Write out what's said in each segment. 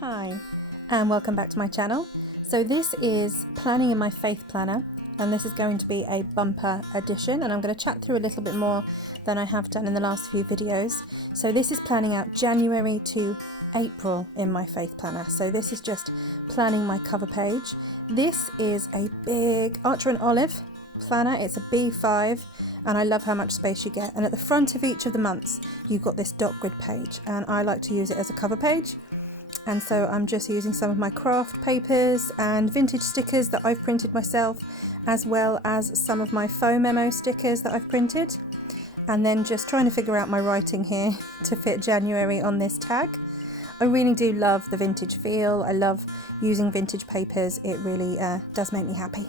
Hi and welcome back to my channel. So this is planning in my faith planner, and this is going to be a bumper edition, and I'm going to chat through a little bit more than I have done in the last few videos. So this is planning out January to April in my faith planner. So this is just planning my cover page. This is a big Archer and Olive planner. It's a B5 and I love how much space you get, and at the front of each of the months you've got this dot grid page, and I like to use it as a cover page. And so I'm just using some of my craft papers and vintage stickers that I've printed myself, as well as some of my faux memo stickers that I've printed, and then just trying to figure out my writing here to fit January on this tag. I really do love the vintage feel. I love using vintage papers. It really does make me happy.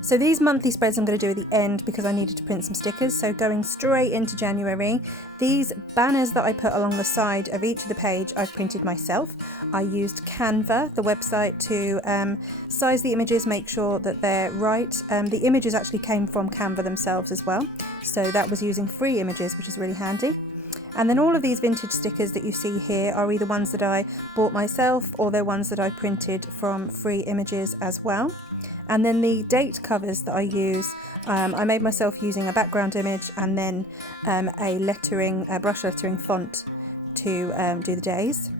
So these monthly spreads I'm going to do at the end because I needed to print some stickers. So going straight into January, these banners that I put along the side of each of the page I've printed myself. I used Canva, the website, to size the images, make sure that they're right. The images actually came from Canva themselves as well. So that was using free images, which is really handy. And then all of these vintage stickers that you see here are either ones that I bought myself or they're ones that I printed from free images as well. And then the date covers that I use, I made myself using a background image and then a brush lettering font to do the days.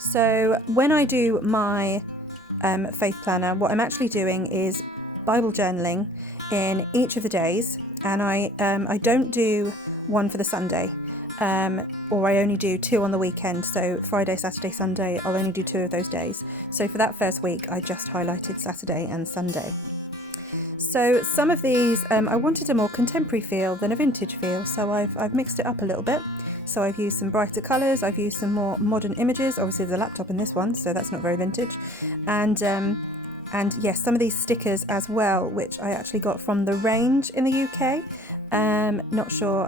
So when I do my faith planner, what I'm actually doing is Bible journaling in each of the days, and I don't do one for the Sunday. Or I only do 2 on the weekend, so Friday, Saturday, Sunday, I'll only do 2 of those days. So for that first week I just highlighted Saturday and Sunday. So some of these, I wanted a more contemporary feel than a vintage feel, so I've mixed it up a little bit. So I've used some brighter colours, I've used some more modern images. Obviously there's a laptop in this one, so that's not very vintage. And yes, some of these stickers as well, which I actually got from The Range in the UK. Not sure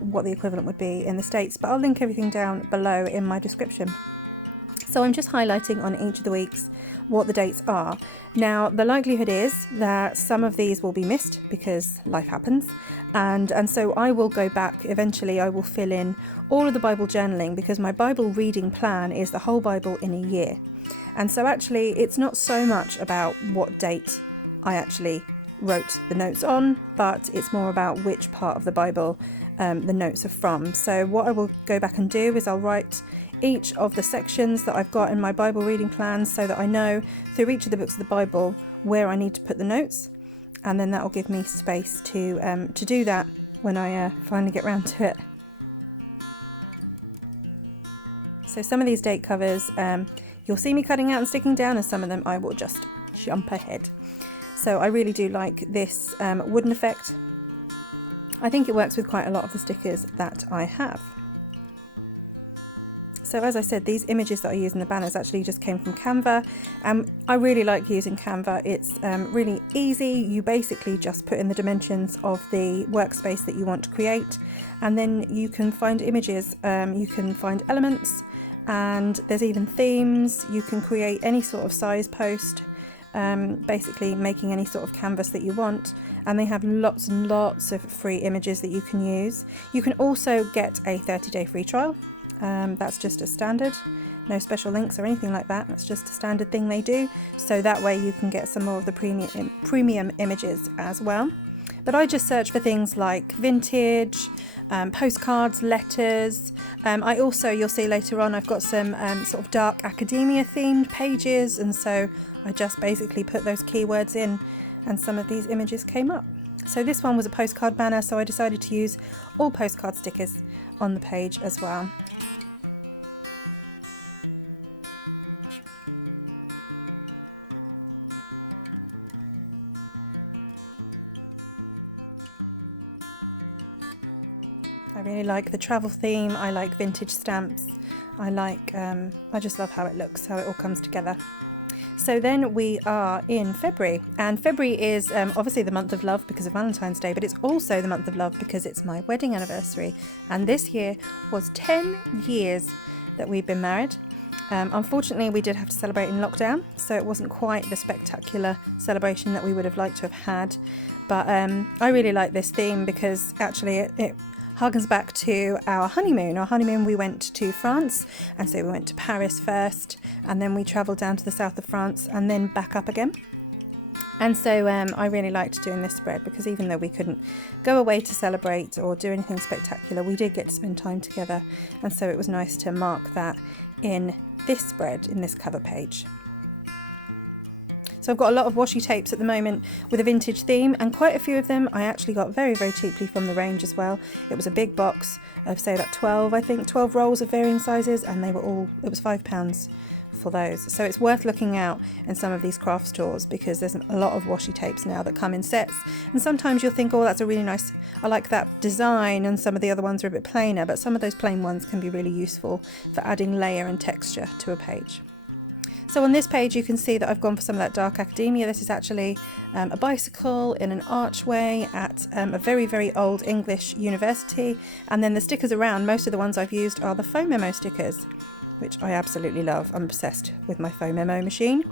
what the equivalent would be in the States, but I'll link everything down below in my description. So I'm just highlighting on each of the weeks what the dates are. Now the likelihood is that some of these will be missed because life happens, and so I will go back eventually. I will fill in all of the Bible journaling because my Bible reading plan is the whole Bible in a year. And so actually it's not so much about what date I actually wrote the notes on, but it's more about which part of the Bible the notes are from. So what I will go back and do is I'll write each of the sections that I've got in my Bible reading plan so that I know through each of the books of the Bible where I need to put the notes, and then that will give me space to do that when I finally get round to it. So some of these date covers you'll see me cutting out and sticking down, and some of them I will just jump ahead. So I really do like this wooden effect. I think it works with quite a lot of the stickers that I have. So as I said, these images that I use in the banners actually just came from Canva. I really like using Canva. It's really easy. You basically just put in the dimensions of the workspace that you want to create, and then you can find images, you can find elements, and there's even themes. You can create any sort of size post, basically making any sort of canvas that you want, and they have lots and lots of free images that you can use. You can also get a 30-day free trial. That's just a standard, no special links or anything like that. That's just a standard thing they do, so that way you can get some more of the premium images as well. But I just search for things like vintage, postcards, letters. I also, you'll see later on, I've got some sort of dark academia themed pages, and so I just basically put those keywords in and some of these images came up. So this one was a postcard banner, so I decided to use all postcard stickers on the page as well. I really like the travel theme. I like vintage stamps. I just love how it looks, how it all comes together. So then we are in February, and February is obviously the month of love because of Valentine's Day, but it's also the month of love because it's my wedding anniversary, and this year was 10 years that we've been married. Unfortunately, we did have to celebrate in lockdown, so it wasn't quite the spectacular celebration that we would have liked to have had, but I really like this theme because actually it harkens back to our honeymoon. Our honeymoon, we went to France, and so we went to Paris first, and then we travelled down to the south of France and then back up again. And so I really liked doing this spread, because even though we couldn't go away to celebrate or do anything spectacular, we did get to spend time together. And so it was nice to mark that in this spread, in this cover page. So I've got a lot of washi tapes at the moment with a vintage theme, and quite a few of them I actually got very, very cheaply from the range as well. It was a big box of, say, about 12, I think, 12 rolls of varying sizes, and they were all, it was £5 for those. So it's worth looking out in some of these craft stores, because there's a lot of washi tapes now that come in sets, and sometimes you'll think, oh, that's a really nice, I like that design, and some of the other ones are a bit plainer, but some of those plain ones can be really useful for adding layer and texture to a page. So on this page you can see that I've gone for some of that dark academia. This is actually a bicycle in an archway at a very, very old English university, and then the stickers around, most of the ones I've used are the faux memo stickers, which I absolutely love. I'm obsessed with my faux memo machine.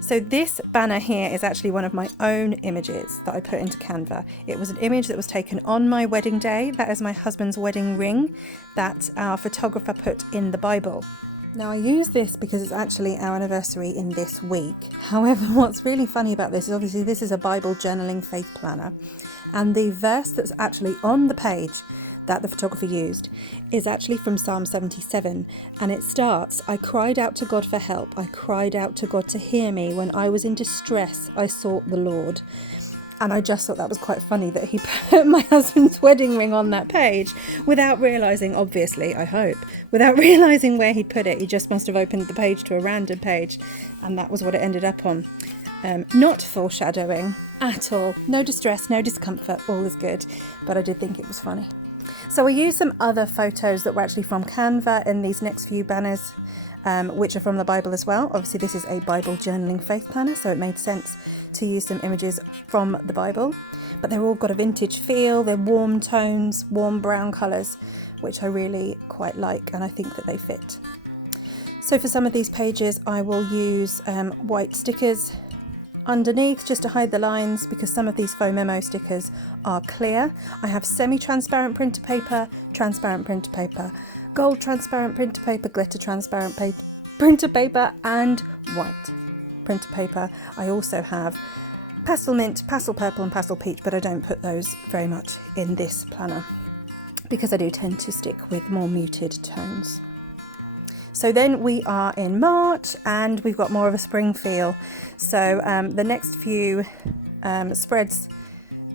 So this banner here is actually one of my own images that I put into Canva. It was an image that was taken on my wedding day. That is my husband's wedding ring that our photographer put in the Bible. Now I use this because it's actually our anniversary in this week. However, what's really funny about this is obviously this is a Bible journaling faith planner, and the verse that's actually on the page that the photographer used is actually from Psalm 77, and it starts, "I cried out to God for help, I cried out to God to hear me, when I was in distress I sought the Lord." And I just thought that was quite funny that he put my husband's wedding ring on that page without realising, obviously, I hope, without realising where he'd put it. He just must have opened the page to a random page, and that was what it ended up on. Not foreshadowing at all. No distress, no discomfort, all is good. But I did think it was funny. So I used some other photos that were actually from Canva in these next few banners, which are from the Bible as well. Obviously this is a Bible journaling faith planner, so it made sense to use some images from the Bible. But they're all got a vintage feel, they're warm tones, warm brown colours, which I really quite like, and I think that they fit. So for some of these pages I will use white stickers underneath just to hide the lines, because some of these faux memo stickers are clear. I have semi-transparent printer paper, transparent printer paper, gold transparent printer paper, glitter transparent printer paper, and white printer paper. I also have pastel mint, pastel purple and pastel peach, but I don't put those very much in this planner because I do tend to stick with more muted tones. So then we are in March and we've got more of a spring feel. So the next few spreads,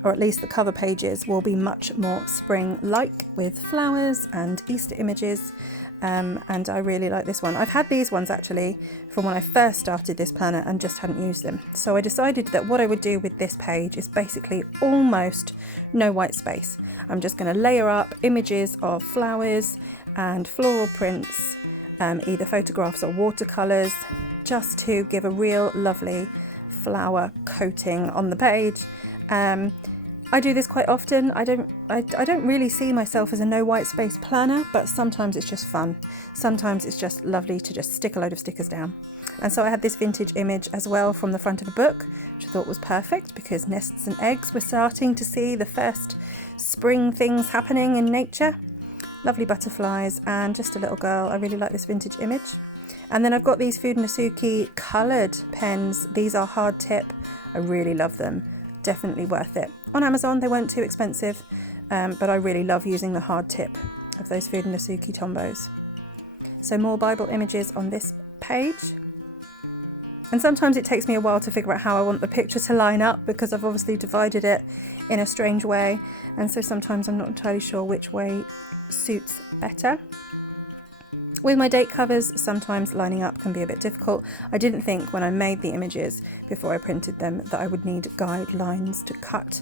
or at least the cover pages, will be much more spring-like with flowers and Easter images. And I really like this one. I've had these ones actually from when I first started this planner and just hadn't used them. So I decided that what I would do with this page is basically almost no white space. I'm just going to layer up images of flowers and floral prints, either photographs or watercolours, just to give a real lovely flower coating on the page. I do this quite often. I don't really see myself as a no white space planner, but sometimes it's just fun. Sometimes it's just lovely to just stick a load of stickers down. And so I had this vintage image as well from the front of the book, which I thought was perfect because nests and eggs, we're starting to see the first spring things happening in nature. Lovely butterflies and just a little girl. I really like this vintage image. And then I've got these Food Nasuki coloured pens. These are hard tip. I really love them. Definitely worth it. On Amazon they weren't too expensive, but I really love using the hard tip of those Food Nasuki Tombos. So more Bible images on this page. And sometimes it takes me a while to figure out how I want the picture to line up because I've obviously divided it in a strange way, and so sometimes I'm not entirely sure which way suits better. With my date covers, sometimes lining up can be a bit difficult. I didn't think when I made the images before I printed them that I would need guidelines to cut,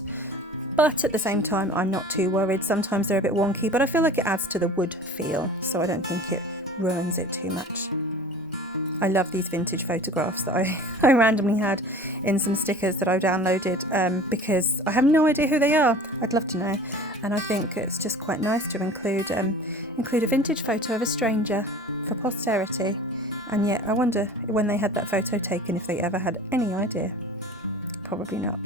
but at the same time I'm not too worried. Sometimes they're a bit wonky, but I feel like it adds to the wood feel, so I don't think it ruins it too much. I love these vintage photographs that I randomly had in some stickers that I downloaded because I have no idea who they are. I'd love to know, and I think it's just quite nice to include a vintage photo of a stranger for posterity. And yet I wonder when they had that photo taken if they ever had any idea. Probably not.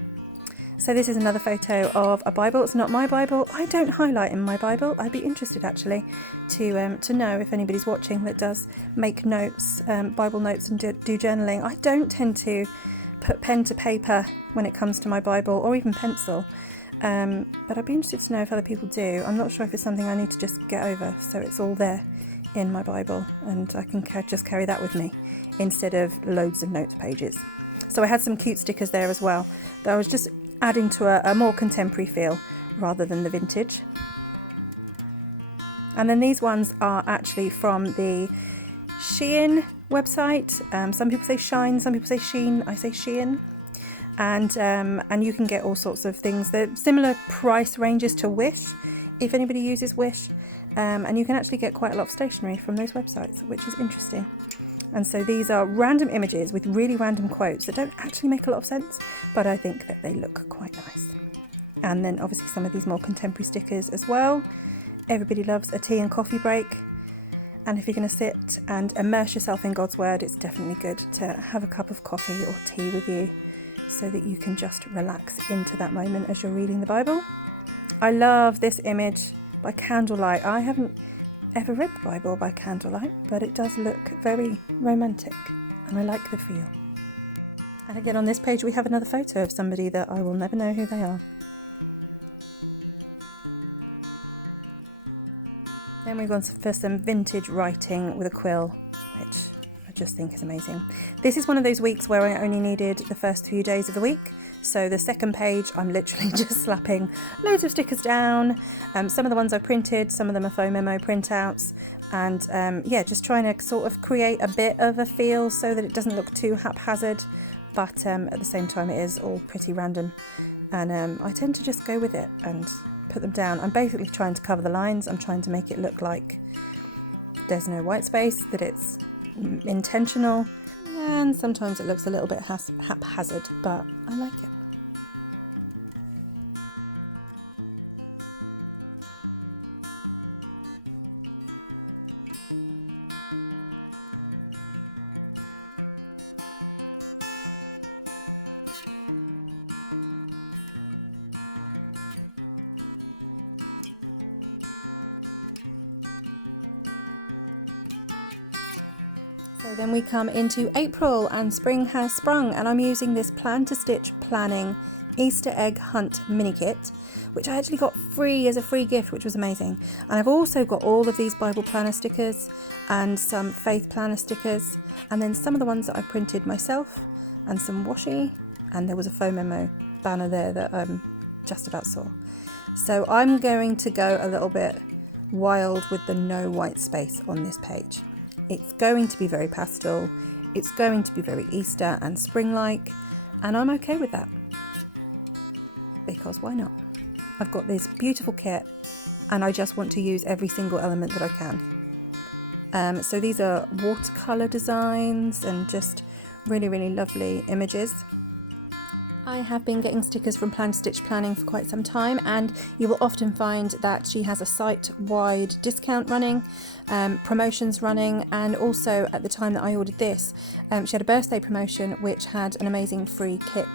So this is another photo of a Bible. It's not my Bible. I don't highlight in my Bible. I'd be interested actually to know if anybody's watching that does make notes, Bible notes, and do journaling. I don't tend to put pen to paper when it comes to my Bible, or even pencil. But I'd be interested to know if other people do. I'm not sure if it's something I need to just get over, so it's all there in my Bible and I can just carry that with me instead of loads of notes pages. So I had some cute stickers there as well that I was just adding to a more contemporary feel rather than the vintage. And then these ones are actually from the Shein website. Some people say Shine, some people say Shein. I say Shein. And you can get all sorts of things. They're similar price ranges to Wish, if anybody uses Wish. And you can actually get quite a lot of stationery from those websites, which is interesting. And so these are random images with really random quotes that don't actually make a lot of sense, but I think that they look quite nice. And then obviously some of these more contemporary stickers as well. Everybody loves a tea and coffee break. And if you're going to sit and immerse yourself in God's Word, it's definitely good to have a cup of coffee or tea with you so that you can just relax into that moment as you're reading the Bible. I love this image by candlelight. I haven't ever read the Bible by candlelight, but it does look very romantic and I like the feel. And again on this page we have another photo of somebody that I will never know who they are. Then we've gone for some vintage writing with a quill, which I just think is amazing. This is one of those weeks where I only needed the first few days of the week. So the second page, I'm literally just slapping loads of stickers down. Some of the ones I printed, some of them are faux memo printouts. And yeah, just trying to sort of create a bit of a feel so that it doesn't look too haphazard. But at the same time, it is all pretty random. And I tend to just go with it and put them down. I'm basically trying to cover the lines. I'm trying to make it look like there's no white space, that it's intentional. And sometimes it looks a little bit haphazard, but I like it. So then we come into April and spring has sprung, and I'm using this Plan to Stitch Planning Easter Egg Hunt mini kit, which I actually got free as a free gift, which was amazing. And I've also got all of these Bible planner stickers and some faith planner stickers, and then some of the ones that I printed myself and some washi, and there was a faux memo banner there that I just about saw. So I'm going to go a little bit wild with the no white space on this page. It's going to be very pastel, it's going to be very Easter and spring-like, and I'm okay with that. Because why not? I've got this beautiful kit and I just want to use every single element that I can. So these are watercolour designs and just really, really lovely images. I have been getting stickers from Plan to Stitch Planning for quite some time, and you will often find that she has a site-wide discount running, promotions running, and also at the time that I ordered this, she had a birthday promotion which had an amazing free kit.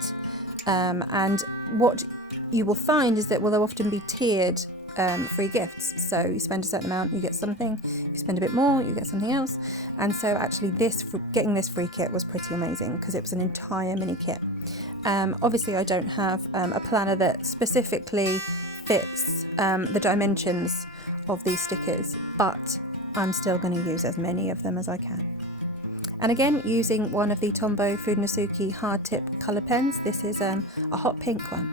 And what you will find is that they'll often be tiered free gifts. So you spend a certain amount, you get something. If you spend a bit more, you get something else. And so actually getting this free kit was pretty amazing because it was an entire mini kit. Obviously I don't have a planner that specifically fits the dimensions of these stickers, but I'm still going to use as many of them as I can. And again, using one of the Tombow Fudenosuke hard tip colour pens. This is a hot pink one.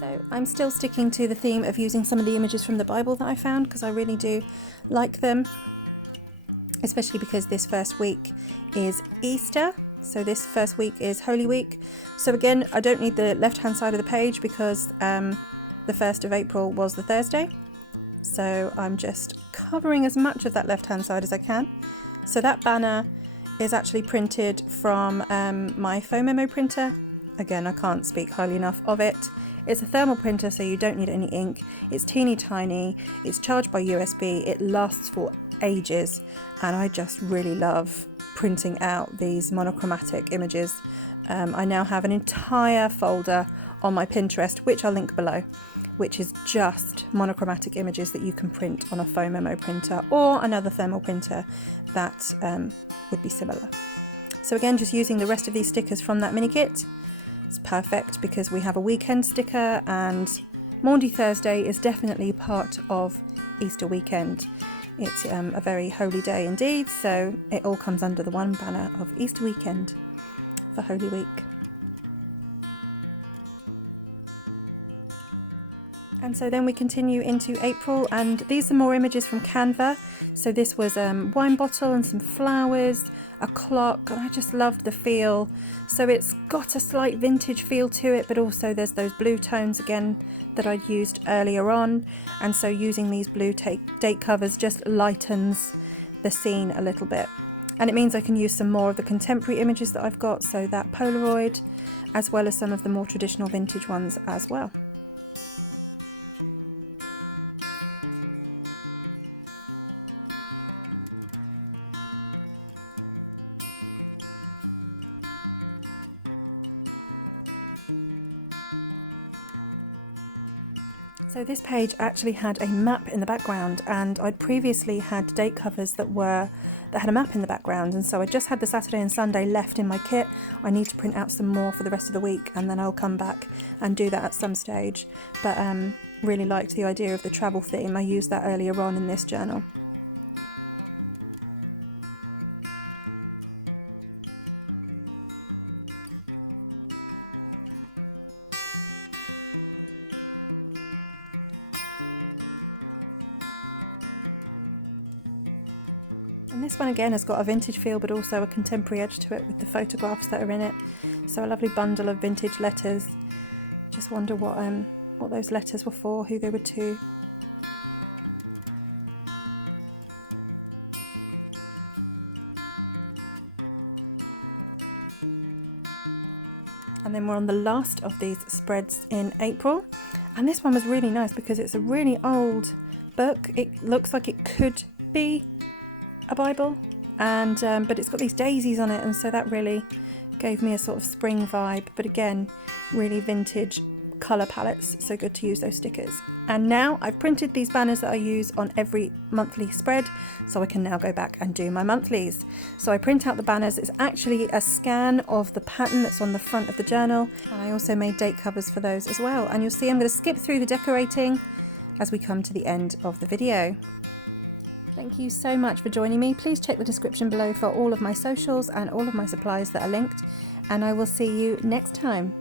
So I'm still sticking to the theme of using some of the images from the Bible that I found because I really do like them, especially because this first week is Easter. So this first week is Holy Week. So again, I don't need the left hand side of the page because the 1st of April was the Thursday. So I'm just covering as much of that left hand side as I can. So that banner is actually printed from my faux memo printer. Again, I can't speak highly enough of it. It's a thermal printer, so you don't need any ink. It's teeny tiny, it's charged by USB, it lasts ages, and I just really love printing out these monochromatic images. I now have an entire folder on my Pinterest, which I'll link below, which is just monochromatic images that you can print on a foam memo printer or another thermal printer that would be similar. So again, just using the rest of these stickers from that mini kit. It's perfect because we have a weekend sticker, and Maundy Thursday is definitely part of Easter weekend. It's a very holy day indeed, so it all comes under the one banner of Easter weekend for Holy Week. And so then we continue into April, and these are more images from Canva. So this was a wine bottle and some flowers, a clock, and I just loved the feel. So it's got a slight vintage feel to it, but also there's those blue tones again that I'd used earlier on. And so using these blue date covers just lightens the scene a little bit. And it means I can use some more of the contemporary images that I've got, so that Polaroid, as well as some of the more traditional vintage ones as well. So this page actually had a map in the background, and I'd previously had date covers that had a map in the background, and so I just had the Saturday and Sunday left in my kit. I need to print out some more for the rest of the week, and then I'll come back and do that at some stage. But really liked the idea of the travel theme. I used that earlier on in this journal. And this one again has got a vintage feel, but also a contemporary edge to it with the photographs that are in it. So a lovely bundle of vintage letters. Just wonder what those letters were for, who they were to. And then we're on the last of these spreads in April. And this one was really nice because it's a really old book. It looks like it could be a Bible, and but it's got these daisies on it, and so that really gave me a sort of spring vibe. But again, really vintage colour palettes, so good to use those stickers. And now I've printed these banners that I use on every monthly spread, so I can now go back and do my monthlies. So I print out the banners. It's actually a scan of the pattern that's on the front of the journal, and I also made date covers for those as well. And you'll see I'm going to skip through the decorating as we come to the end of the video. Thank you so much for joining me. Please check the description below for all of my socials and all of my supplies that are linked, and I will see you next time.